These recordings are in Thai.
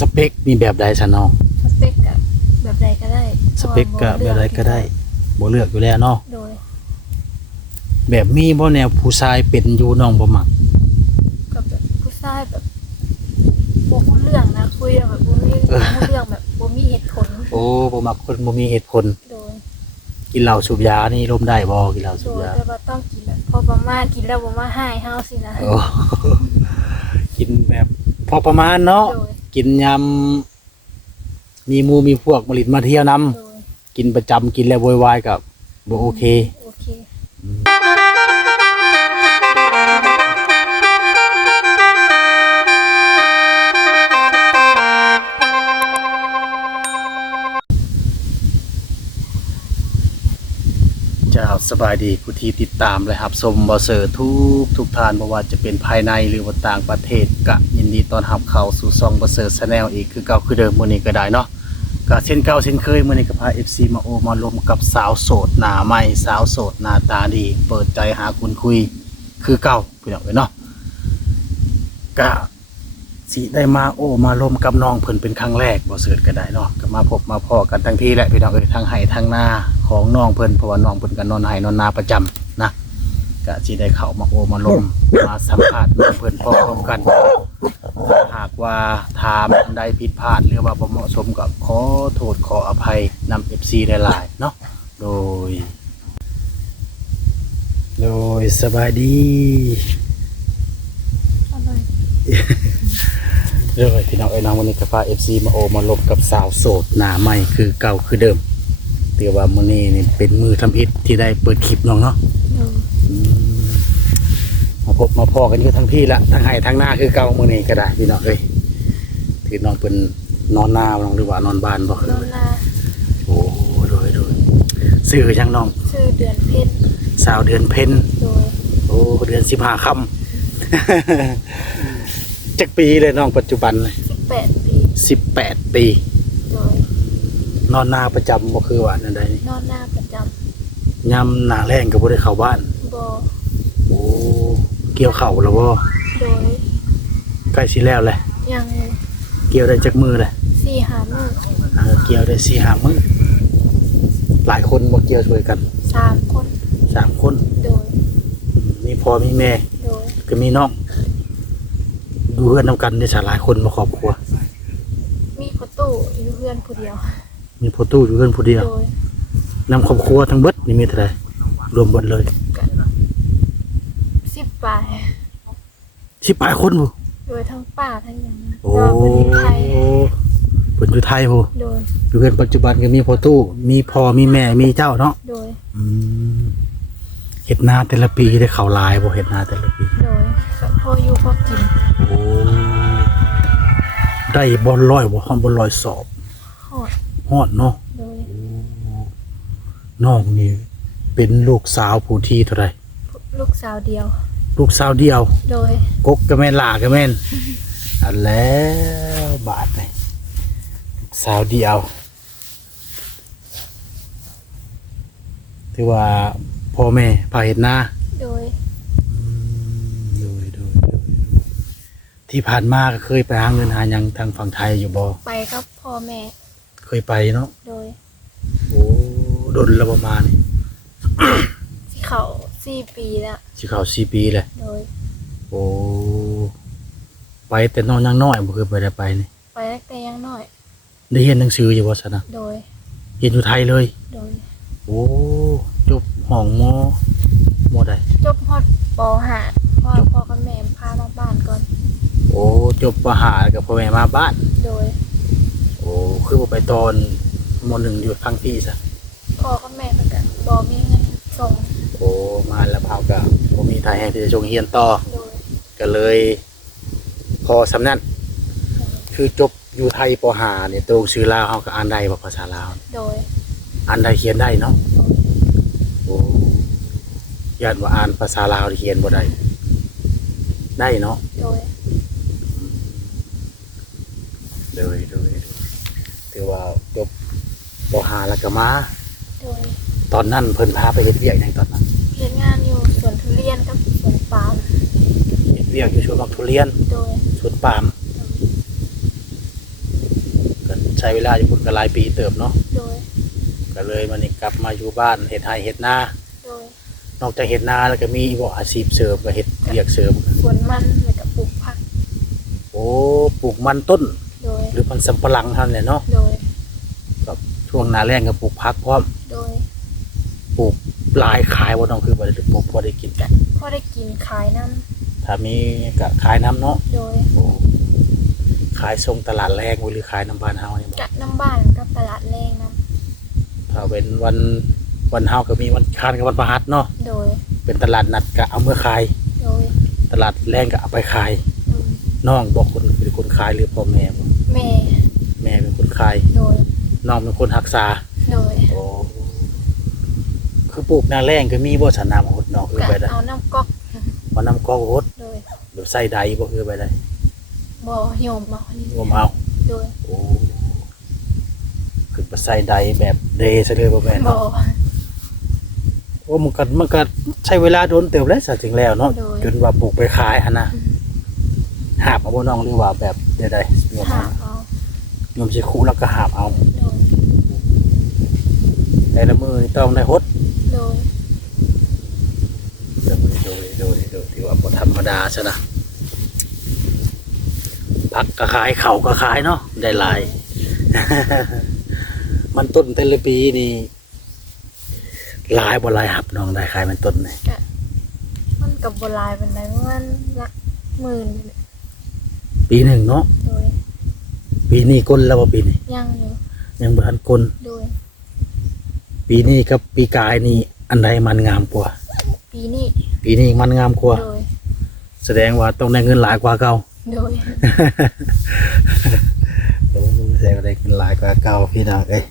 สเปคมีแบบใดซะน้อง สเปกกับแบบใดก็ได้สเปคก็แบบใดก็ได้บ่เลือกอยู่แล้วเนาะโดยแบบมีบ่แนวผู้ชายเป็นอยู่น้องบ่มักกับแบบผู้ชายแบบบ่รู้เรื่องนะคุยแบบบ่มีบ่รู้เรื่องแบบบ่มีเหตุผลโอ้บ่มักคนบ่มีเหตุผล โดยกินเหล้าสูบยานี่ร่มได้บ่กินเหล้าโดสูบยยาแต่ว่าต้องกินแบบพอประมาณกินแล้วบ่มาหายเฮาสินะโอ้ กินแบบพอประมาณเนาะโดย กินยำมีหมูมีพวกมาลิดมาเที่ยวนำโดยกินประจำกินแล้วโวยวายกับบ่โอเค โอเค เจ้าสบายดีผู้ที่ติดตามและรับชมบอเซอร์ทุกทุกทานบ่ว่าจะเป็นภายในหรือว่าต่างประเทศกะยิ นดีต้อนรับเข้าสู่ซองบอเซอร์ชาแนลอีกคือเก่าคือเดิมมื้อนี้ก็ได้เนาะก็เช่นเก่าเช่นเคยมื้อนี้ก็พา FC มาโอมาลมกับสาวโสดหน้าใหม่สาวโสดหน้าตาดี เปิดใจหาคุณคุยคือเก่าพี่น้องเอ้ยเนาะก็สิได้มาโอมาลมกับน้องเพิ่นเป็นครั้งแรกบ่เสิร์ชก็ได้เนาะก็มาพบมาพอกันทั้งพี่แหละพี่น้องเอ้ยทั้งไห้ทั้งหน้าของน้องเพิ่นเพราะว่าน้องเพิ่นก็นอนไห้นอนนาประจำนะ ก็สิได้เข้ามาโอมาลมมาสัมภาษณ์น้องเพิ่นพร้อมๆกันถ้าหากว่าถามอันใดผิดพลาดหรือว่าบ่เหมาะสมก็ขอโทษขออภัยนำ FC หลายๆเนาะโดย โดยสบายดีอร่อยเลยพี่น้องเอ้ยน้องวันนี้ก็พาเอฟซีมาโอมาลบกับสาวโสดหน้าใหม่คือเก่าคือเดิมเตือว่ามื้อนี้นี่เป็นมือทำอิฐที่ได้เปิดคลิปน้องเนาะโดยอืม มาพบมาพอกันคือทั้งพี่ละทั้งไห้ทั้งหน้าคือเก่ามื้อนี้ก็ได้พี่น้องเอ้ยถือน้องเป็นนอนหน้าบ่น้องหรือว่านอนบ้านบ่นคืออนนาโอ้โดยโดยซื้อยังน้องชื่อเดือนเพ็ญสาวเดือนเพ็ญโดยโอ้เดือนสิบห้าค่ำ จักปีเลยน้องปัจจุบันเลย18 ปี สิบแปดปี โดย นอนนาประจำบ่คือว่านั่นใดนี่นอนหน้าประจำยามหนาแรงก็บ่ได้เข้าบ้านบ่โอ้ เกี่ยวเข่าวแล้วบ่โดยใกล้สิแล้วแหละยังเกี่ยวได้จักมือแหละสี่หามื้อเออเกี่ยวได้สี่ห้ามื้อหลายคนบ่เกี่ยวช่วยกันสามคนสามคนโดยอืมมีพ่อมีแม่โดยก็มีน้องดูเพื่อนนำกันได้สหลายคนบ่ครอบครัว มีประตูอยู่เพื่อนผู้เดียว มีพ่อตู้อยู่เพื่อนผู้เดียวโดยนำครอบครัวทั้งเบิดนี่มีเท่าไหร่รวมเบิดเลย กันสิบปลาย สิบปลายคนบ่โดยทั้งป่าทั้งอย่างนั้นโอ้เราเป็นไทยเพิ่นอยู่ไทยบ่โดยอยู่เพื่อนปัจจุบันก็มีพ่อตู้ มีพ่อมีแม่มีเจ้าเนาะโดยอืมเห็ดนาแต่ละปีได้ข่าวลายบ่เห็ดนาแต่ละปี โดยกับพ่ออยู่พ่อกินโอ้ได้บอลลอยบ่ฮอดบอลลอยสอบหอดฮอดเนาะโดยน้องนี่เป็นลูกสาวผู้ที่เท่าไหรลูกสาวเดียว ลูกสาวเดียว โดย กกก็แม่นหลาก็แม่นอันแล้วบาทนี่ลูกสาวเดียว ถือว่าพ่อแม่พาเห็ดนาโดยโดยโดยโดยที่ผ่านมาก็เคยไปหาเงินหาหยังทางฝั่งไทยอยู่บ่ไปกับพ่อแม่ เคยไปเนาะโดย โอ้ดนแล้วประมาณนี่ที่เขา สี่ปีแล้วสิเข้า4ปีเลยโดย โอ้ไปแต่น้องยังน้อยบ่เคยไปได้ไปนี่ไปตั้งแต่ยังน้อย ได้เรียนหนังสืออยู่บ่ซะนะโดย เรียนอยู่ไทยเลย โดย โอ้จบห้องมมใดจบฮอดปหาพ่อพ่อกับแม่พามาบ้านก่อน โอ้จบปหากับพ่อแม่มาบ้าน โดย โอ้คือบ่ไปตอนมหนึ่งอยู่ฟังพี่ซะพ่อกับแม่เพิ่นก็บ่มีเงินส่งโอ้ มาแล้วพาวก็บ่มีทายให้ที่จะชงเรียนต่อโดยก็เลยพอสำนันคือจบอยู่ไทยปหาเนี่ยตัวหนังสือลาวเขาก็อ่านได้บ่ภาษาลาวโดยอ่านได้เขียนได้เนาะโดยโอ้ยานว่าอ่านภาษาลาวเขียนบ่ได้ได้เนาะโดยโดยโดยโดยถือว่าจบปหาแล้วก็มาโดยตอนนั้นเพิ่นพาไปเฮ็ดเวียกหยังตอนนั้น เรียนงานอยู่สวนทุเรียนกับสวนปาล์ม เฮ็ดเวียกอยู่สวนบักทุเรียนโดยสวนปาล์มใช้เวลาอยู่พุ่นก็หลายปีเติบเนาะโดยก็เลยมันนี่กลับมาอยู่บ้านเฮ็ดไร่เฮ็ดนาโดยนอกจากเฮ็ดนาแล้วก็มีบ่อาชีพเสริมก็เฮ็ดเรียกเสริม สวนมันแล้วก็ปลูกผัก โอ้ปลูกมันต้น โดยหรือมันสำปะหลังเท่านั้นแหละเนาะโดยช่วงหน้าแล้งก็ปลูกผักพร้อมโดยปลูกหลายขายบ่น้องคือบ่ได้ปลูกพอได้กินกันพอได้กินขายน้ ถ้ามีก็ขายน้ำเนาะำโดยโอ้ขายส่งตลาดแรงบ่หรือขายน้ำบ้านเฮานี่บ่กะน้ำบ้านกับตลาดแรงน้ถ้าเป็นวันวันเฮาก็มีวันคานกับวันพฤหัสเนาะำโดยเป็นตลาดนัดก็เอาเมื่อขาย โดยตลาดแรงก็เอาไปขายโดยน้องบอกคนเป็นคนขายหรือพ่อแม่บ่แม่แม่เป็นคนขายโดยน้องเป็นคนรักษา โดยโอ้คือปลูกหน้าแรงก็มีบ่สนามหดน้องคือไปกะได้เอาน้ำก๊อกบ่น้ำกอกหดโดยแบบ ใส่ใดบ่คือไปได้บ่อโยมเอานี่รวมเอาโดยโอ้คือไปใส่ใดแบบเดซะเลยบ่แม่นบ่เนาะโอ้มันก็มันก็ใช้เวลาโดนเติบแล้วซะถึงแล้วเนาะจนว่าปลูกไปขายหั่นน่ะหาบเอาบ่น้องหรือว่าแบบใดๆโยมหาเอาเอาโยมสิคู่แล้วก็หาบเอา โดยแต่ละมือนี่ต้องได้หด โดยโดยโดยโดยโดยที่ว่าบ่ธรรมดาซะนะ ผักก็ขายเข่าวก็ขายเนาะได้หลาย มันต้นแต่ละปีนี่หลายบ่หลายหับน้องได้ขายมันต้นนี่มันกับโบหลายเป็นไรประมาณหลักหมื่นปีหนึ่งเนาะโดยปีนี้ก้นแล้วบ่ปีนี้ยังอยู่ยังบ่ทันก้นโดยปีนี้กับปีกายนี่อันใดมันงามกว่า ปีนี้ปีนี้มันงามกว่าโดยแสดงว่าต้องได้เงินหลายกว่าเก่า โดยโอ้แสดงว่าได้เงินหลายกว่าเก่าพี่น้องเอ้ย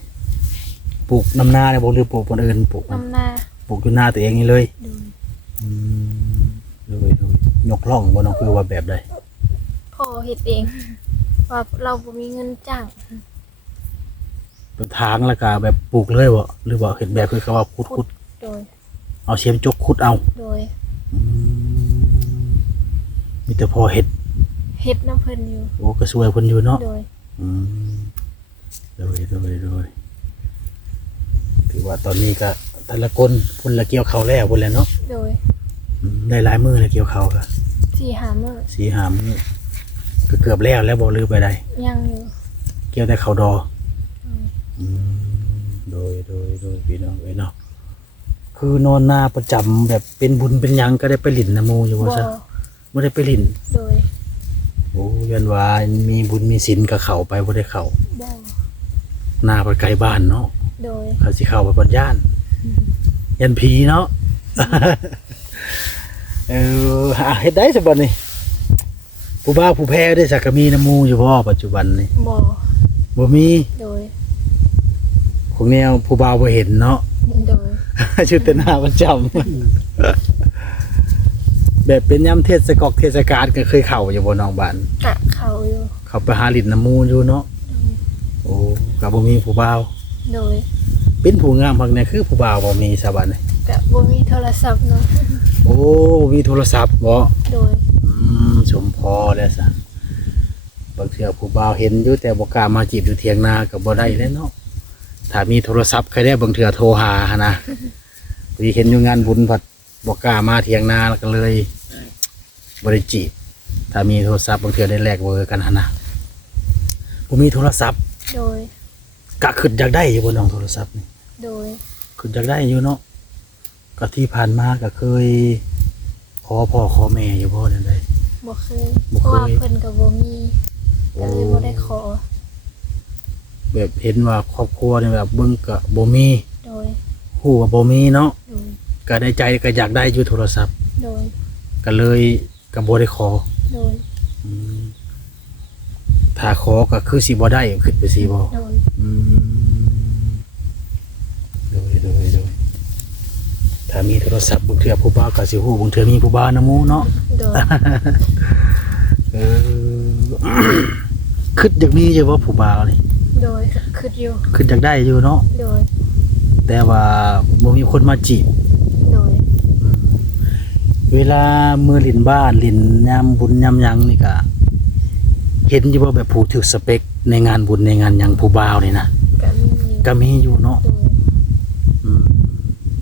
ปลูกน้ำนาเนี่ยบ่หรือปลูกคนอื่นปลูกน้ำหน้าปลูกอยู่หน้าตัวเองนี่เลยโดยอืมโดยโดยยกล่องบ่น้องคือว่าแบบใดพ่อเฮ็ดเองว่าเราบ่มีเงินจ้างเป็นทางแล้วก็แบบปลูกเลยบ่หรือว่าเห็นแบบคือเขาว่าขุดขุดโดย เอาเสียมจกขุดเอา โดยอืมมีแต่พอเห็ด เฮ็ดน้ำเพิ่นอยู่ โอ้ก็สวยเพิ่นอยู่เนาะโดย อืมโดยโดยโดยถือว่าตอนนี้ก็แต่ละคนพุ่นละเกี่ยวเขาวแล้วพุ่นแล้วเนาะโดยอืมได้หลายมือแล้วเกี่ยวเขาวก็สี่หามื้อสีหามือก็เกือบแล้วแล้วบ่ลือไปได้ ยังอยู่ เกี่ยวแต่เขาวดออืมอืมโดยโดยโดยพี่น้องเอ้ยเนาะคือนอนหน้าประจำแบบเป็นบุญเป็นหยังก็ได้ไปหลินนะโมอยู่บ่ว่าซะไม่ได้ไปหลิน โดยโอ้ยันว่ามีบุญมีศีลกับเขาไปบ่ได้เข้าบ่หน้าไปไกลบ้านเนาะโดยเขาสิเข้าไปบนย่าน ยันผีเนาะเอออะเฮ็ดได้สบัดนี่ผู้บ้าผู้แพ้ได้สักก็มีน้ำมูอยู่บ่ปัจจุบันนี่บ่บ่มีโดยของแนวผู้บ่าวบ่เห็นเนาะโดยชื่อแต่หน้าประจำ แบบเป็นย่ำเทศกอกเทศกาลก็เคยเข้าอยู่บนน้องบ้านกะเขาอยู่ เขาไปหาลินน้ำมูอยู่เนาะโอ้กับบ่มีผู้บ่าว โดยเป็นผู้งามพักเนี่ยคือผู้บ่าวบ่มีสาบันนี่กะบ่มีโทรศัพท์เนาะโอ้มีโทรศัพท์บ่โดยอืมสมพอแล้วซะบางเทื่อผู้บ่าวเห็นอยู่แต่บ่กล้ามาจีบอยู่เถียงนาก็บ่ได้แล้วเนาะถ้ามีโทรศัพท์ใครได้บางเทื่อโทรหาหั้นนะพอดีเห็นอยู่งานบุญผัด บ่กล้ามาเถียงนาแล้วก็เลยบ่ได้จีบถ้ามีโทรศัพท์บางเทื่อได้แลกเบอร์กันหันนะบ่มีโทรศัพท์โดยกะขึ้นอยากได้อยู่บนน้องโทรศัพท์นี่โดยขึ้นอยากได้อยู่เนาะก็ที่ผ่านมาก็เคยขอพ่อขอแม่อยู่บ่นั่นใดบ่เคยบ่เพเคยราะว่าเพิ่นก็บ่มีก็เลยบ่ได้ขอ แบบเห็นว่าครอบครัวนี่แบบเบิ่งก็บ่มีโดยฮู้ว่าบ่มีเนาะโดย ก็ได้ใจก็อยากได้อยู่โทรศัพท์ โดย ก็เลยก็บ่ได้ขอโดย อืมถ้าขอก็คือสิบ่ได้ขึ้นไปสิบ่โดย อืมโดยโดยโดยถ้ามีโทรศัพท์บางเทื่อผู้บ่าวก็สิฮู้บางเทื่อมีผู้บ่าวนํหมู่เนาะ โดย เออ คิดอยากมีอยู่ว่าผู้บ่าวนี่โดยคิดอยู่คิดอยากได้อยู่เนาะ โดย แต่ว่าบ่มีคนมาจีบโดยอืม เวลามือลินบ้านลินยามบุญยามหยังนี่ก็เห็นอยู่ว่าแบบผู้ถือสเปคในงานบุญในงานหยังผู้บ่าวนี่นะก็มีก็มีอยู่เนาะโดยอืม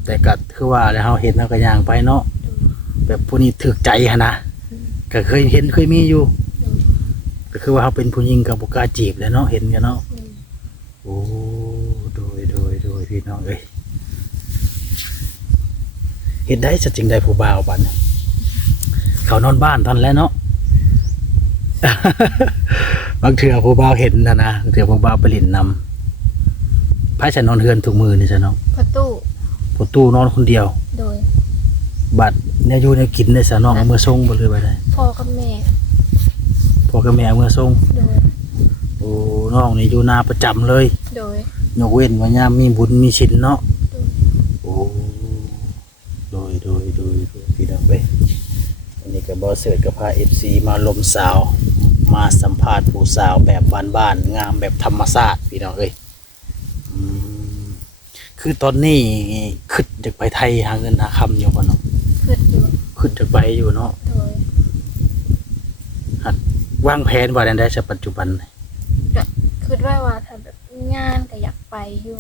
แต่ก็คือว่าแล้วเฮาเห็นเฮาก็ย่างไปเนาะโดยแบบผู้นี้ถึกใจหันนะก็เคยเห็นเคยมีอยู่โดยก็คือว่าเขาเป็นผู้หญิงกับบุกล้าจีบแหล้วเนาะเห็นกันเนาะโดยโอ้โดยโดยโดยพี่น้องเอ้ย เห็นได้สัจจริงได้ผู้บ่าวบัดนเขานอนบ้านท่านแล้วเนาะบางเถื่อผู้บ่าวเห็นนะนะบางเถื่อผู้บ่าวไปหลินนำพระฉันนอนเฮือนทุกมือนี่จ้ะเนาะประตูผู้ตู้นอนคนเดียว โดย บัดเนี่ยอยู่เนี่ยกินเนี่ยสะน้องเอามื่อส่งบ่เลยไปได้พ่อกับแม่พ่อกับแม่เอามื่อส่งโดยโอ้น้องนี่อยู่นาประจำเลย โดยยกเว้นว่ายามมีบุญมีชินเนาะ โดย โอ้ โดยโดยโดยโดยพี่น้องเอ้ยวันนี้ ก็บอเสิร์ตกับพาเอฟซีมาลมสาว มาสัมภาษณ์ผู้สาวแบบบ้านๆงามแบบธรรมชาติพี่น้องเอ้ยอืมคือตอนนี้ขึ้นจากไปไทยหาเงินหาคำอยู่ป่ะเนาะขึ้นอยู่ขึ้นจากไปอยู่เนาะโดยวางแผนว่าได้ในปัจจุบันคิดไว้ว่าถ้าแบบงานก็อยากไปอยู่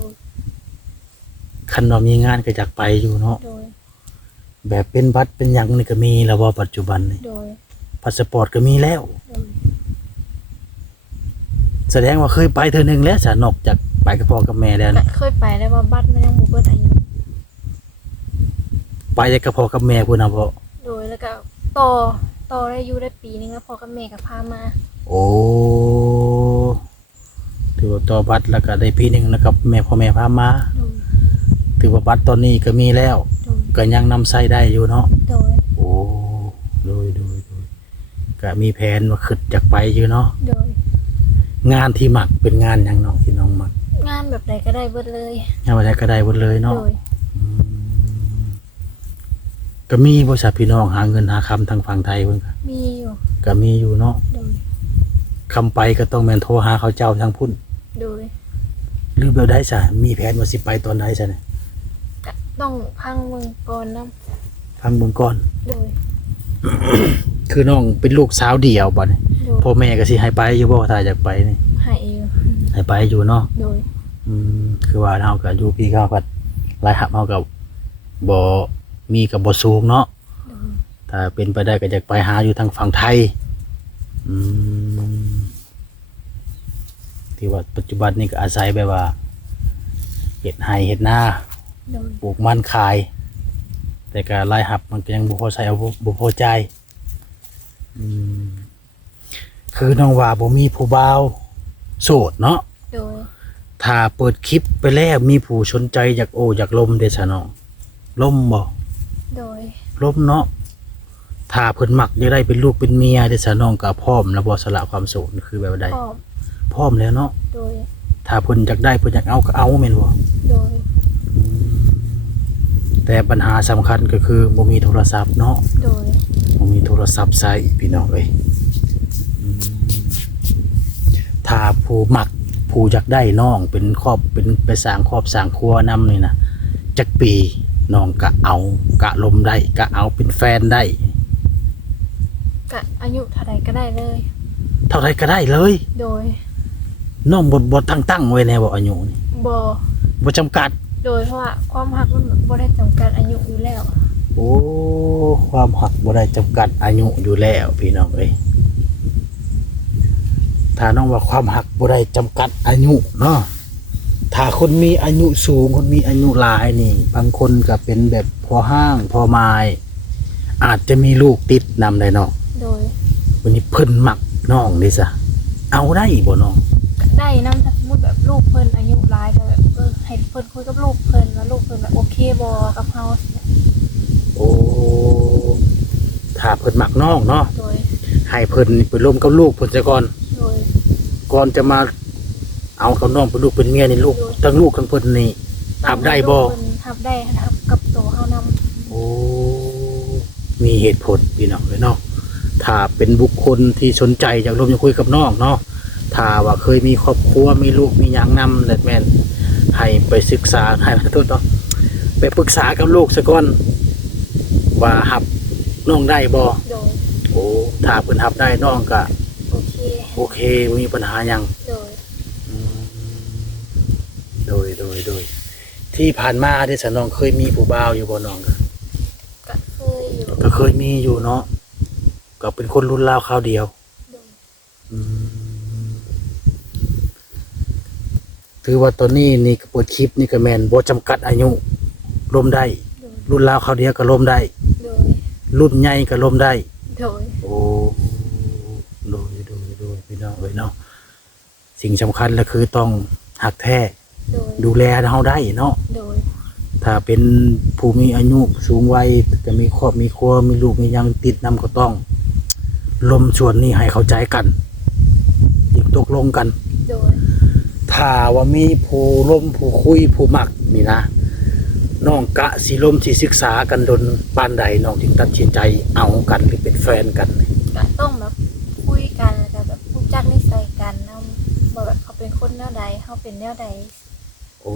คันเรามีงานก็อยากไปอยู่เนาะโดย แบบเป็นบัตรเป็นหยังนี่ก็มีแล้วว่าปัจจุบันนี่โดยพาสปอร์ตก็มีแล้ว โดยแสดงว่าเคยไปเธอหนึ่งแล้วสนอกจากไปกับพ่อกับแม่แล้วก็นะเคยไปแล้วว่าบัตรมันยังบ่เบิดอายุไปกับพ่อกับแม่พูดนะพ่อโดยแล้วก็ต่อต่อได้อยู่ได้ปีนึงแล้วพ่อกับแม่ก็พามา โอ้ถือว่าต่อบัตรแล้วก็ได้ปีหนึ่งแล้วกับแม่พ่อแม่พามา โดยถือว่าบัตรตอนนี้ก็มีแล้วโดย ก็ยังนำใช้ได้อยู่เนาะโดย โอ้โดยโดยโดยก็มีแผนว่าขึ้นจากไปอยู่เนาะโดย งานที่หมักเป็นงานหยังเนาะที่น้องหมักงานแบบใดก็ได้เบิดเลย งานอะไรก็ได้หมดเลยเนาะโดยอืมก็มีบริษัทพี่น้องหาเงินหาคำทางฝั่งไทยเพิ่นก็มีอยู่ ก็มีอยู่เนาะโดย คำไปก็ต้องแม่นโทรหาเขาเจ้าทางพุ่น โดย หรือแบบได้ซะมีแผนว่าสิไปตอนใดซะเนี่ยก็ ต้องพังมือก่อนนํฟังเบิ่งก่อน โดยคือน้องเป็นลูกสาวเดี่ยวบ่เนี่ยโดยพ่อแม่ก็สิให้ไปอยู่บ่ถ้าอยากไปนี่ให้อยู่ให้ไปอยู่เนาะโดยอืมคือว่าเฮาก็อยู่พี่เขาก็รายหับเฮาก็บ่มีก็บ่สูงเนาะโดยถ้าเป็นไปได้ก็อยากไปหาอยู่ทางฝั่งไทยอืมที่ว่าปัจจุบันนี่ก็อาศัยแบบว่าเห็ดไห้เห็ดหน้า โดยปลูกมันขาย แต่ก็รายหับมันก็ยังบุพอใช้เอาบ่บุพอใจายอืมคือน้องว่าบ่มีผู้บ่าวโสดเนาะโดยถ้าเปิดคลิปไปแล้วมีผู้สนใจอยากโออยากลมเดชะน้องล่มบ่โดยล่มเนาะถ้าเพิ่นมักจะได้เป็นลูกเป็นเมียเดชะน้องก็พร้อมแล้วบ่สละความโสดคือแบบใดพร้อมพร้อมแล้วเนาะโดยถ้าเพิ่นอยากได้เพิ่นอยากเอาก็เอาแม่นบ่โดย แต่ปัญหาสำคัญก็คือบ่มีโทรศัพท์เนาะโดย บ่มีโทรศัพท์ใช้พี่น้องเอ้ยอืมถ้าผู้มักผู้อยากได้น้องเป็นครอบเป็นไปสร้างครอบสร้างครัวนำนี่นะจักปีน้องก็เอากะลมได้ก็เอาเป็นแฟนได้ก็อายุเท่าใดก็ได้เลย เท่าไรก็ได้เลย โดยน้องบทบทตั้งตั้งๆไว้แน่บ่อายุนี่บ่บ่จำกัด โดยเพราะว่าความหักมันบ่ได้จำกัดอายุอยู่แล้ว โอ้ความหักบ่ได้จำกัดอายุอยู่แล้วพี่น้องเอ้ยถ้าน้องว่าความหักบ่ได้จำกัดอายุเนาะถ้าคนมีอายุสูงคนมีอายุหลายนี่ บางคนก็เป็นแบบพอห้างพอไม้อาจจะมีลูกติดนำได้เนาะโดย วันนี้เพิ่นมักน้องนี่ซะเอาได้บ่น้องก็ได้นำถ้าสมมุติแบบลูกเพิ่นอายุหลายก็ บ่กับเฮาโอ้ถ้าเพิ่นมักน้องเนาะโดยให้เพิ่นนี่ไปร่วมกับลูกเพิ่นซะก่อนโดยก่อนจะมา เอาเขาน้องเป็นลูกเป็นเมียนี่ลูกทั้งลูกทั้งเพิ่นนี่ทับได้บ่เพิ่นทับได้ทับกับตัวเฮานำโอ้มีเหตุผลพี่น้องเลยเนาะถ้าเป็นบุคคลที่สนใจอยากร่วมจะคุยกับน้องเนาะถ้าว่าเคยมีครอบครัวมีลูกมีหยังนำและแม่นให้ไปศึกษาให้มาโทษเนาะ ไปปรึกษากับลูกซะก่อน ว่าหับน้องได้บ่โดยโอ้ถ้าเพิ่นหับได้น้องก็โอเคโอเคบ่มีปัญหาหยังโดยโดยโดยโดยที่ผ่านมาที่สนองเคยมีผู้บ่าวอยู่บ่น้องก็ก็เคยอยู่ก็เคยมีอยู่เนาะก็เป็นคนรุ่นราวคราวเดียวโดยอืมถือว่าตอนนี้นี่ก็เปิดคลิปนี่ก็แมนบ่จำกัดอายุ ลมได้โดยรุ่นราวคราวเดียวก็ลมได้ โดยรุ่นใหญ่ก็ลมได้ โดยโอ้โดยโดยโดยพี่น้องเอ้ยเนาะสิ่งสำคัญก็คือต้องหักแท้โดยดูแลเฮาได้เนาะโดยถ้าเป็นผู้มีอายุสูงวัยก็มีครอบมีครัวมีลูกมีหยังติดนำก็ต้องลมชวนนี่ให้เข้าใจกันยิงตกลงกัน โดยถ้าว่ามีผู้ร่มผู้คุยผู้มักนี่นะ น้องกะสิลมสิศึกษากันดนปานใดน้องจึงตัดสินใจเอากันหรือเป็นแฟนกันนี่ก็ต้องแบบคุยกันแล้วก็แบบรู้จักนิสัยกันเนาะว่าแบบเขาเป็นคนแนวใดเขาเป็นแนวใดโอ้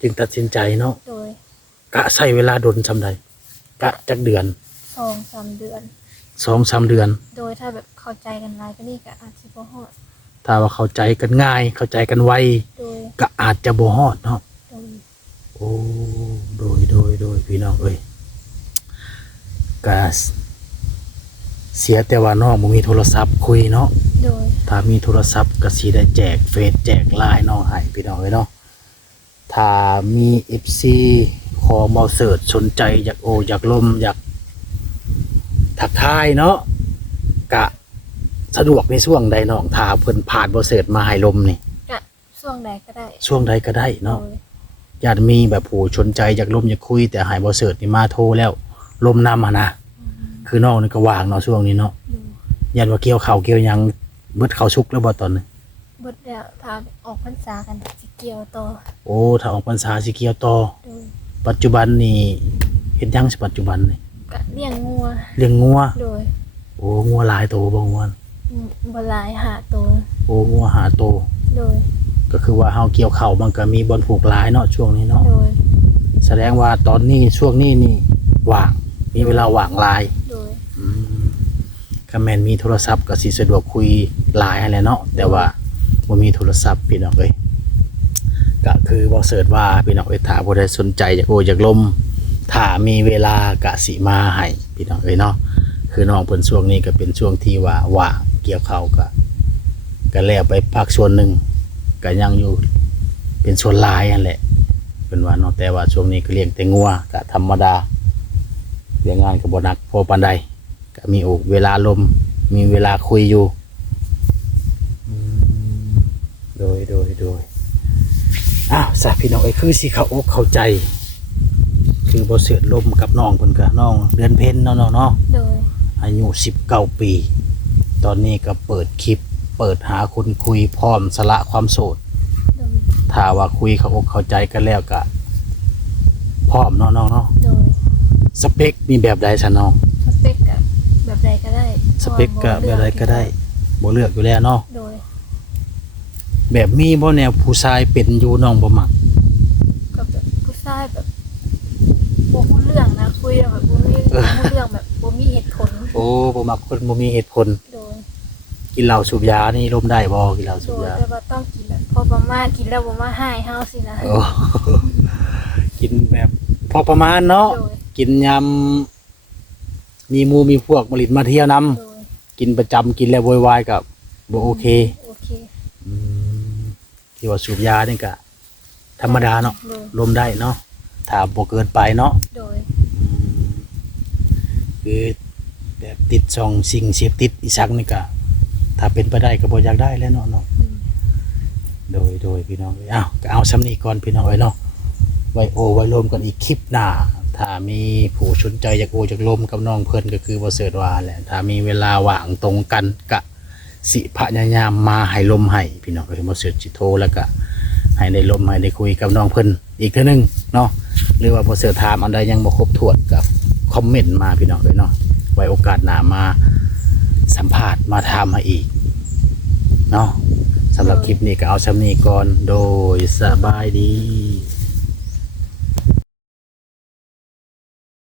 จึงตัดสินใจเนาะโดยกะใช้เวลาดนซำใดกะจักเดือนสองสามเดือน สองสามเดือน โดยถ้าแบบเข้าใจกันหลายก็นี่ก็อาจจะบ่ฮอดถ้าว่าเข้าใจกันง่าย เข้าใจกันไวโดย ก็อาจจะบ่ฮอดเนาะ โดยโอ้โดยโดยโดยพี่น้องเอ้ยก็เสียแต่ว่าน้องบ่มีโทรศัพท์คุยเนาะโดย ถ้ามีโทรศัพท์ก็สิได้แจกเฟซแจกไลน์น้องให้พี่น้องเอ้ยเนาะถ้ามี FC ขอมาเสิร์ชสนใจอยากโออยากลมอยากทักทายเนาะกะสะดวกในช่วงใดน้องถ้าเพิ่นผ่านบ่เสิร์ชมาให้ลมนี่ก็ช่วงใดก็ได้ช่วงใดก็ได้โดเนาะย ญาติมีแบบผู้สนใจอยากลมอยากคุย แต่หายบ่เสิร์ชนี่มาโทรแล้วลมนำอะนะอืมคือน้องนี่ก็ว่างเนาะช่วงนี้เนาะโดยญาติว่าเกี่ยวข้าวเกี่ยวหยังเบิดข้าวสุกแล้วบ่ตอนนี้เบดแล้วพาออกพรรษากันสิเกี่ยวต่อโอ้ถ้าออกพรรษาสิเกี่ยวต่อโดยปัจจุบันนี่เฮ็ดหยังสิปัจจุบันนี่ก็เลี้ยงงัวเลี้ยงงัวโดยโอ้งัวหลายโตบ่งัวอืมบ่หลายหาตัวโอ้งัวหาโตโดย ก็คือว่าเฮาเกี่ยวข้าวมันก็มีบ่อนผูกหลายเนาะช่วงนี้เนาะโดย แสดงว่าตอนนี้ช่วงนี้นี่ว่าง มีเวลาว่างหลายโดย อืมก็แม่นมีโทรศัพท์ก็สิสะดวกคุยหลายอะไรเนาะแต่ว่าบ่มีโทรศัพท์พี่น้องเอ้ยก็คือบ่เสิร์ชว่าพี่น้องเอ้ยถ้าบ่ได้สนใจอยากโออยากลมถ้ามีเวลากะสิมาให้พี่น้องเอ้ยเนาะคือน้องเพิ่นช่วงนี้ก็เป็นช่วงที่ว่าว่างเกี่ยวข้าวก็ก็แล้วไปพักส่วนหนึ่ง ก็ยังอยู่เป็นส่วนหลายนั่นแหละเป็นว่าเนาะแต่ว่าช่วงนี้ก็เลี้ยงแต่งัวก็ธรรมดาเลี้ยงงานก็บ่หนักพอปานใดก็มีโอกเวลาลม มีเวลาคุยอยู่อืมโดยโดยโดยอ้าวสาพี่น้องไอ้ยคือสิเข้าอกเข้าใจ คือบเสือลมกับน้องเพิ่นก็น้องเดือนเพ็ญเนาะเนาะเนาะโดยอายุ19ปี ตอนนี้ก็เปิดคลิป เปิดหาคนคุยพร้อมสละความโสดโดยถ้าว่าคุยเข้าอกเข้าใจกันแล้วก็พร้อมเนาะน้องเนาะโดยสเปคมีแบบใดซะน้องสเปกกับแบบใดก็ได้สเปคก็แบบใดก็ได้บ่เลือกอยู่แล้วเนาะโดยแบบมีบ่แนวผู้ชายเป็นอยู่น้องบ่มักกับแบบผู้ชายแบบบ่รู้เรื่องนะคุยแล้วแบบบ่มีบ่รู้เรื่องแบบบ่มีเหตุผลโอ้บ่มักคนบ่มีเหตุผลโดย กินเหล้าสูบยานี่ล้มได้บ่กินเหล้าโดสูบยยาแต่ว่าต้องกินแบบพอประมาณกินแล้วบ่มาหายเฮาสินะโอ้กินแบบพอประมาณเนาะโดยกินยำมีหมู่มีพวกมาลิดมาเที่ยวนํโดยกินประจำกินแล้วโวยวายกับบ่โอเคโอเคอืมที่ว่าสูบยานี่ก็ธรรมดาเนาะโดยล้มได้เนาะถ้าบ่เกินไปเนาะโดยอืมคือแบบติดช่องสิ่งเสพติดอีสักนี่ก็ ถ้าเป็นไปได้ก็บ่อยากได้แล้วเนาะเนาะอืมโดยโดยพี่น้องเอ้ยอ้าวก็เอาซ้ำนี้ก่อนพี่น้องเอ้ยเนาะไว้โอไว้รวมกันอีกคลิปหน้า ถ้ามีผู้สนใจอยากโออยากลมกับน้องเพิ่นก็คือบ่เสิร์ชว่าแหละถ้ามีเวลาว่างตรงกันกะสิพยายามมาให้ลมให้พี่น้องเอ้ยบ่เสิร์ชสิโทรแล้วก็ให้ได้ลมให้ได้คุยกับน้องเพิ่นอีกเทื่อนึงเนาะหรือว่าบ่เสิร์ชถามอันใดยังบ่ครบถ้วนกับคอมเมนต์มาพี่น้องเอ้ยเนาะไว้โอกาสหน้ามา สัมภาษณ์มาถามมาอีกเนาะสำหรับคลิปนี้ก็เอาชำนี้ก่อนโดยสบายดี